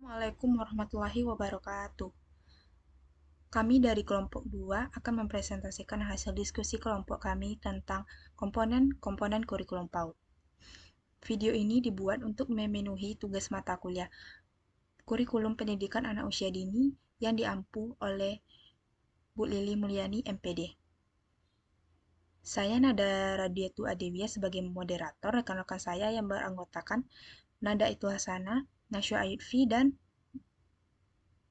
Assalamualaikum warahmatullahi wabarakatuh. Kami dari kelompok 2 akan mempresentasikan hasil diskusi kelompok kami tentang komponen-komponen kurikulum PAUD. Video ini dibuat untuk memenuhi tugas mata kuliah Kurikulum Pendidikan Anak Usia Dini yang diampu oleh Bu Lili Mulyani, MPD. Saya Nada Radiatu Adewia sebagai moderator, rekan-rekan saya yang beranggotakan Nada Itu Hasana, Nasya Ayutfi, dan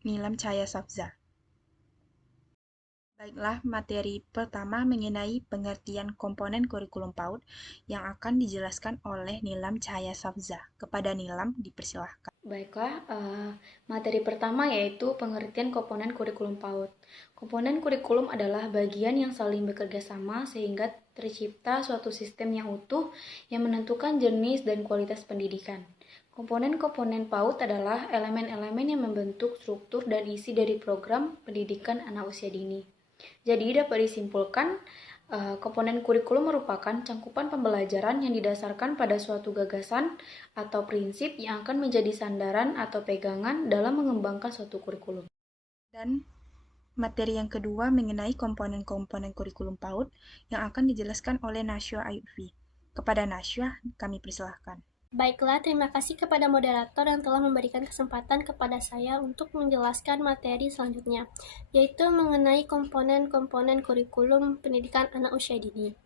Nilam Cahaya Safza. Baiklah, materi pertama mengenai pengertian komponen kurikulum PAUD yang akan dijelaskan oleh Nilam Cahaya Safza. Kepada Nilam, dipersilahkan. Baiklah, materi pertama yaitu pengertian komponen kurikulum PAUD. Komponen kurikulum adalah bagian yang saling bekerja sama sehingga tercipta suatu sistem yang utuh yang menentukan jenis dan kualitas pendidikan. Komponen-komponen PAUD adalah elemen-elemen yang membentuk struktur dan isi dari program pendidikan anak usia dini. Jadi dapat disimpulkan, komponen kurikulum merupakan cangkupan pembelajaran yang didasarkan pada suatu gagasan atau prinsip yang akan menjadi sandaran atau pegangan dalam mengembangkan suatu kurikulum. Dan materi yang kedua mengenai komponen-komponen kurikulum PAUD yang akan dijelaskan oleh Nasya Ayutfi. Kepada Nasya, kami persilahkan. Baiklah, terima kasih kepada moderator yang telah memberikan kesempatan kepada saya untuk menjelaskan materi selanjutnya, yaitu mengenai komponen-komponen kurikulum pendidikan anak usia dini.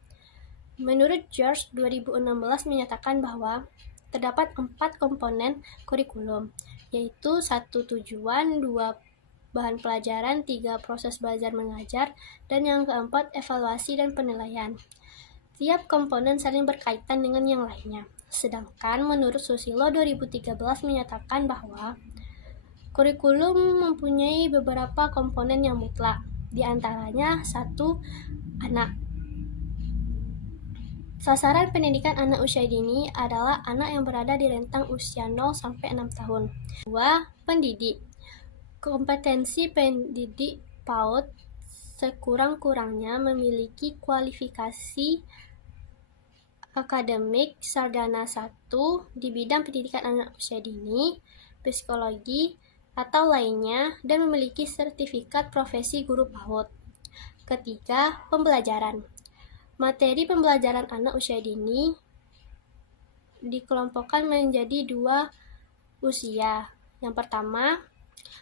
Menurut George 2016 menyatakan bahwa terdapat 4 komponen kurikulum, yaitu 1 tujuan, 2 bahan pelajaran, 3 proses belajar mengajar, dan yang keempat evaluasi dan penilaian. Tiap komponen saling berkaitan dengan yang lainnya. Sedangkan menurut Susilo 2013 menyatakan bahwa kurikulum mempunyai beberapa komponen yang mutlak, di antaranya 1. Anak. Sasaran pendidikan anak usia dini adalah anak yang berada di rentang usia 0 sampai 6 tahun. 2. Pendidik. Kompetensi pendidik PAUD sekurang-kurangnya memiliki kualifikasi akademik sarjana 1 di bidang pendidikan anak usia dini, psikologi, atau lainnya, dan memiliki sertifikat profesi guru PAUD. Ketiga, pembelajaran. Materi pembelajaran anak usia dini dikelompokkan menjadi 2 usia. Yang pertama,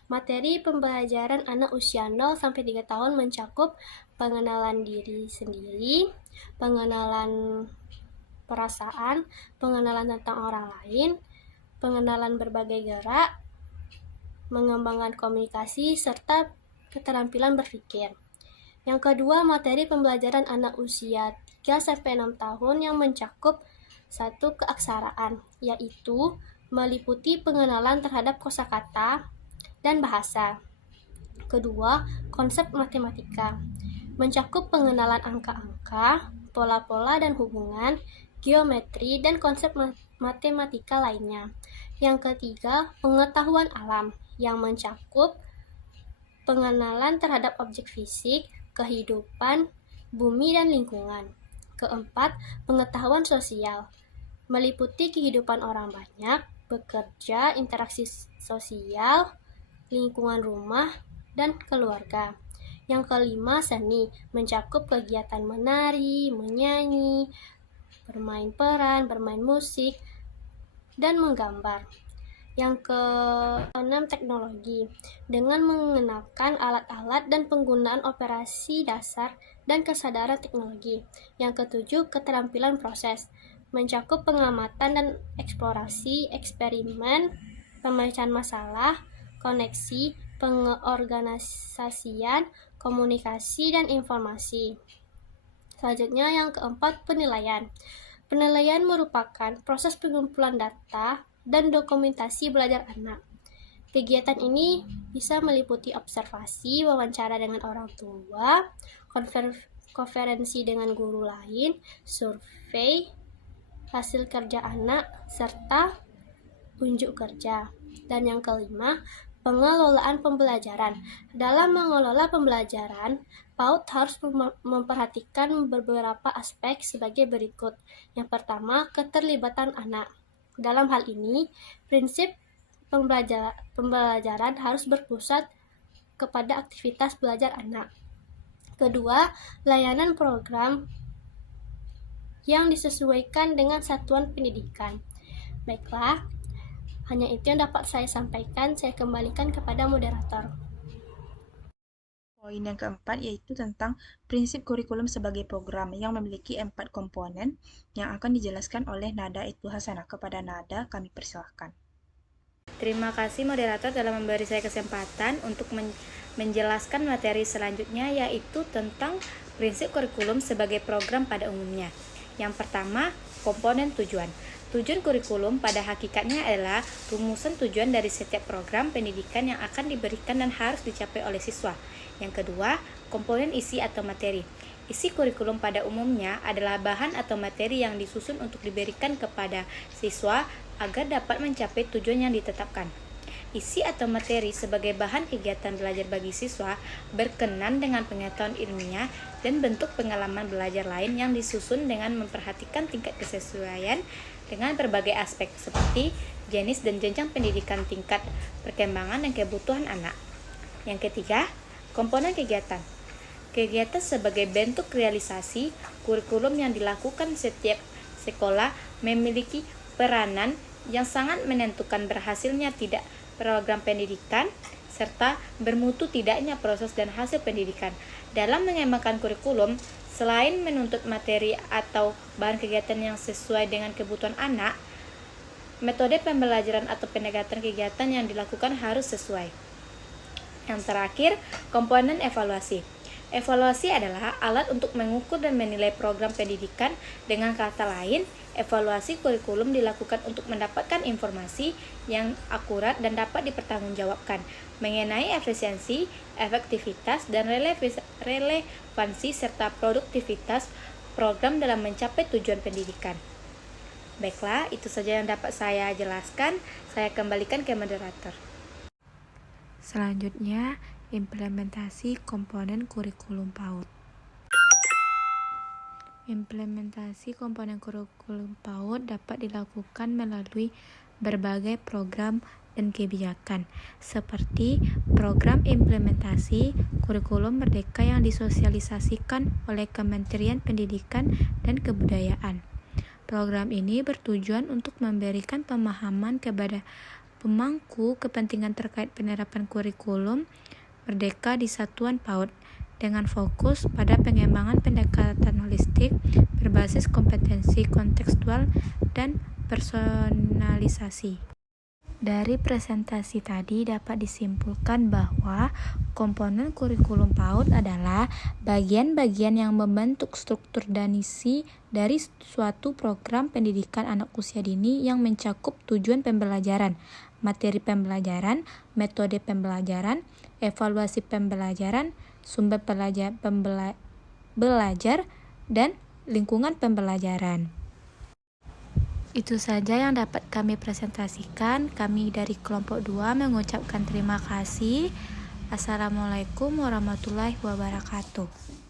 materi pembelajaran anak usia 0 sampai 3 tahun mencakup pengenalan diri sendiri, pengenalan perasaan, pengenalan tentang orang lain, pengenalan berbagai gerak, mengembangkan komunikasi, serta keterampilan berpikir. Yang kedua, materi pembelajaran anak usia 3-6 tahun yang mencakup 1. Keaksaraan, yaitu meliputi pengenalan terhadap kosakata dan bahasa. Kedua, konsep matematika, mencakup pengenalan angka-angka, pola-pola dan hubungan, geometri, dan konsep matematika lainnya. Yang ketiga, pengetahuan alam, yang mencakup pengenalan terhadap objek fisik, kehidupan, bumi, dan lingkungan. Keempat, pengetahuan sosial, meliputi kehidupan orang banyak, bekerja, interaksi sosial, lingkungan rumah, dan keluarga. Yang kelima, seni, mencakup kegiatan menari, menyanyi, bermain peran, bermain musik, dan menggambar. Yang keenam, teknologi, dengan mengenalkan alat-alat dan penggunaan operasi dasar dan kesadaran teknologi. Yang ketujuh, keterampilan proses, mencakup pengamatan dan eksplorasi, eksperimen, pemecahan masalah, koneksi, pengorganisasian, komunikasi, dan informasi. Selanjutnya yang keempat, penilaian. Penilaian merupakan proses pengumpulan data dan dokumentasi belajar anak. Kegiatan ini bisa meliputi observasi, wawancara dengan orang tua, konferensi dengan guru lain, survei, hasil kerja anak, serta unjuk kerja. Dan yang kelima, pengelolaan pembelajaran. Dalam mengelola pembelajaran, PAUD harus memperhatikan beberapa aspek sebagai berikut. Yang pertama, keterlibatan anak. Dalam hal ini, prinsip pembelajaran harus berpusat kepada aktivitas belajar anak. Kedua, layanan program yang disesuaikan dengan satuan pendidikan. Baiklah, hanya itu yang dapat saya sampaikan. Saya kembalikan kepada moderator. Poin yang keempat yaitu tentang prinsip kurikulum sebagai program yang memiliki 4 komponen yang akan dijelaskan oleh Nada Ibtu Hasanah. Kepada Nada, kami persilahkan. Terima kasih moderator telah memberi saya kesempatan untuk menjelaskan materi selanjutnya, yaitu tentang prinsip kurikulum sebagai program pada umumnya. Yang pertama, komponen tujuan. Tujuan kurikulum pada hakikatnya adalah rumusan tujuan dari setiap program pendidikan yang akan diberikan dan harus dicapai oleh siswa. Yang kedua, komponen isi atau materi. Isi kurikulum pada umumnya adalah bahan atau materi yang disusun untuk diberikan kepada siswa agar dapat mencapai tujuan yang ditetapkan. Isi atau materi sebagai bahan kegiatan belajar bagi siswa berkenan dengan pengetahuan ilmiah dan bentuk pengalaman belajar lain yang disusun dengan memperhatikan tingkat kesesuaian dengan berbagai aspek seperti jenis dan jenjang pendidikan, tingkat perkembangan dan kebutuhan anak. Yang ketiga, komponen kegiatan. Kegiatan sebagai bentuk realisasi kurikulum yang dilakukan setiap sekolah memiliki peranan yang sangat menentukan berhasilnya tidak program pendidikan serta bermutu tidaknya proses dan hasil pendidikan. Dalam mengembangkan kurikulum, selain menuntut materi atau bahan kegiatan yang sesuai dengan kebutuhan anak, metode pembelajaran atau pendekatan kegiatan yang dilakukan harus sesuai. Yang terakhir, komponen evaluasi. Evaluasi adalah alat untuk mengukur dan menilai program pendidikan. Dengan kata lain, evaluasi kurikulum dilakukan untuk mendapatkan informasi yang akurat dan dapat dipertanggungjawabkan mengenai efisiensi, efektivitas, dan relevansi serta produktivitas program dalam mencapai tujuan pendidikan. Baiklah, itu saja yang dapat saya jelaskan. Saya kembalikan ke moderator. Selanjutnya, implementasi komponen kurikulum PAUD. Implementasi komponen kurikulum PAUD dapat dilakukan melalui berbagai program dan kebijakan, seperti program implementasi kurikulum merdeka yang disosialisasikan oleh Kementerian Pendidikan dan Kebudayaan. Program ini bertujuan untuk memberikan pemahaman kepada pemangku kepentingan terkait penerapan kurikulum merdeka di satuan PAUD dengan fokus pada pengembangan pendekatan holistik berbasis kompetensi kontekstual dan personalisasi. Dari presentasi tadi dapat disimpulkan bahwa komponen kurikulum PAUD adalah bagian-bagian yang membentuk struktur dan isi dari suatu program pendidikan anak usia dini yang mencakup tujuan pembelajaran, materi pembelajaran, metode pembelajaran, evaluasi pembelajaran, sumber belajar, dan lingkungan pembelajaran. Itu saja yang dapat kami presentasikan. Kami dari kelompok 2 mengucapkan terima kasih. Assalamualaikum warahmatullahi wabarakatuh.